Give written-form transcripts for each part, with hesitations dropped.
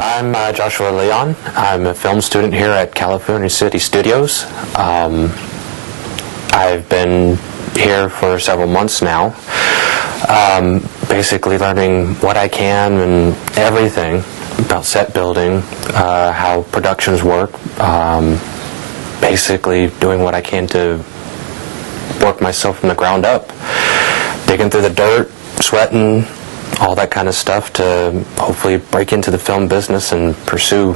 I'm Joshua Leon. I'm a film student here at California City Studios. I've been here for several months now, basically learning what I can and everything about set building, how productions work, basically doing what I can to work myself from the ground up, digging through the dirt, sweating, all that kind of stuff to hopefully break into the film business and pursue,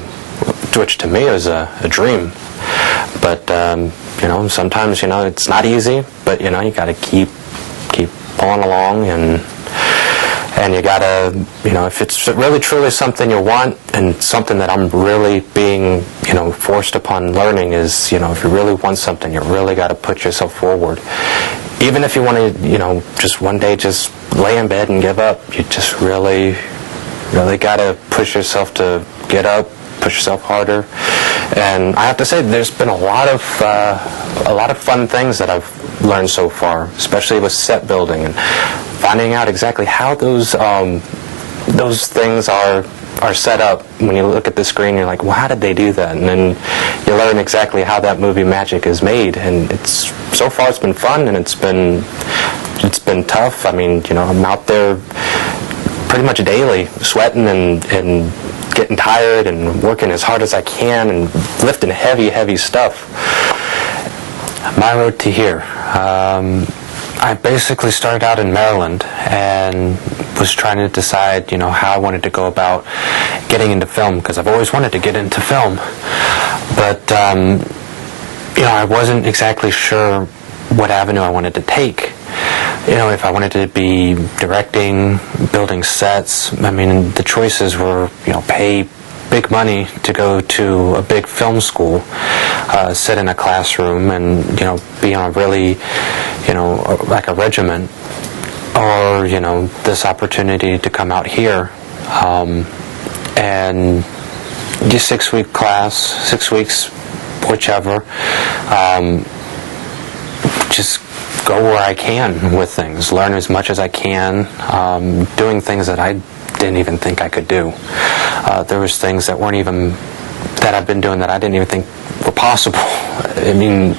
which to me is a dream. But sometimes it's not easy, but you got to keep pulling along, and you got to, if it's really truly something you want and something that I'm really being forced upon learning is, if you really want something, you really got to put yourself forward. Even if you want to, just one day just lay in bed and give up, you just really got to push yourself to get up, push yourself harder. And I have to say, there's been a lot of fun things that I've learned so far, especially with set building and finding out exactly how those things are set up. When you look at the screen, you're like, well, how did they do that? And then you learn exactly how that movie magic is made. And so far it's been fun, and it's been tough. I mean, I'm out there pretty much daily, sweating and getting tired and working as hard as I can and lifting heavy stuff. My road to here. I basically started out in Maryland and was trying to decide, how I wanted to go about getting into film, because I've always wanted to get into film. But, I wasn't exactly sure what avenue I wanted to take. If I wanted to be directing, building sets, I mean, the choices were, pay big money to go to a big film school, sit in a classroom and, be on a really, like a regiment, or, this opportunity to come out here, and do 6-week class, 6 weeks, whichever, just go where I can with things, learn as much as I can, doing things that I didn't even think I could do. There was things that I've been doing that I didn't even think were possible. I mean,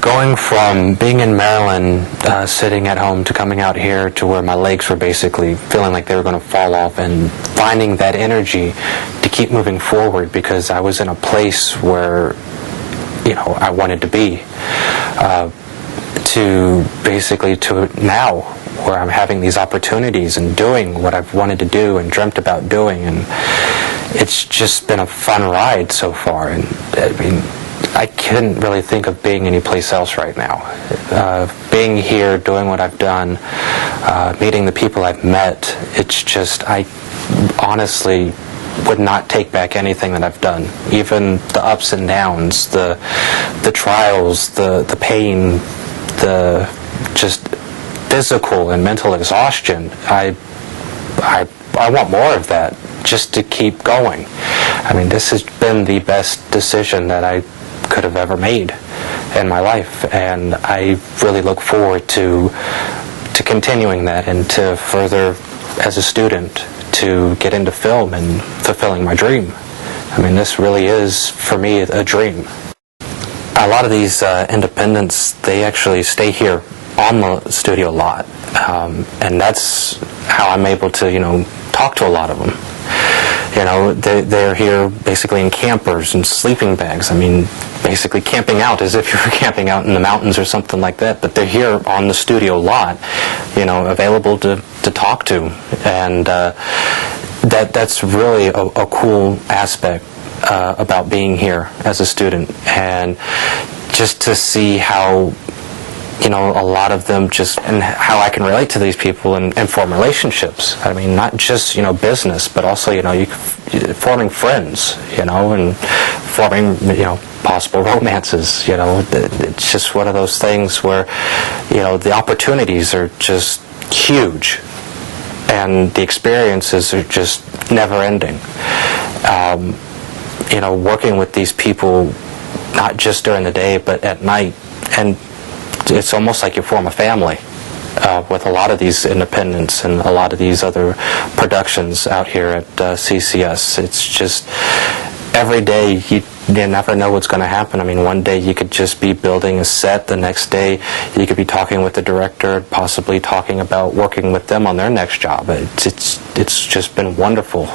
going from being in Maryland, sitting at home, to coming out here to where my legs were basically feeling like they were going to fall off, and finding that energy to keep moving forward because I was in a place where, I wanted to be, to now where I'm having these opportunities and doing what I've wanted to do and dreamt about doing, and it's just been a fun ride so far. And I mean, I couldn't really think of being anyplace else right now. Being here, doing what I've done, meeting the people I've met, it's just, I honestly would not take back anything that I've done. Even the ups and downs, the trials, the pain, the just physical and mental exhaustion. I want more of that, just to keep going. I mean, this has been the best decision that I could have ever made in my life, and I really look forward to continuing that and to further, as a student, to get into film and fulfilling my dream. I mean, this really is, for me, a dream. A lot of these independents, they actually stay here on the studio lot, and that's how I'm able to, talk to a lot of them. They're here basically in campers and sleeping bags. I mean, basically camping out as if you were camping out in the mountains or something like that. But they're here on the studio lot, available to talk to. And that's really a cool aspect about being here as a student. And just to see how, a lot of them and how I can relate to these people and form relationships. I mean, not just, business, but also, forming friends, and forming, possible romances, It's just one of those things where, the opportunities are just huge, and the experiences are just never ending. Working with these people, not just during the day, but at night, and it's almost like you form a family. with a lot of these independents and a lot of these other productions out here at CCS. It's just every day you never know what's going to happen. I mean, one day you could just be building a set. The next day you could be talking with the director, possibly talking about working with them on their next job. It's just been wonderful.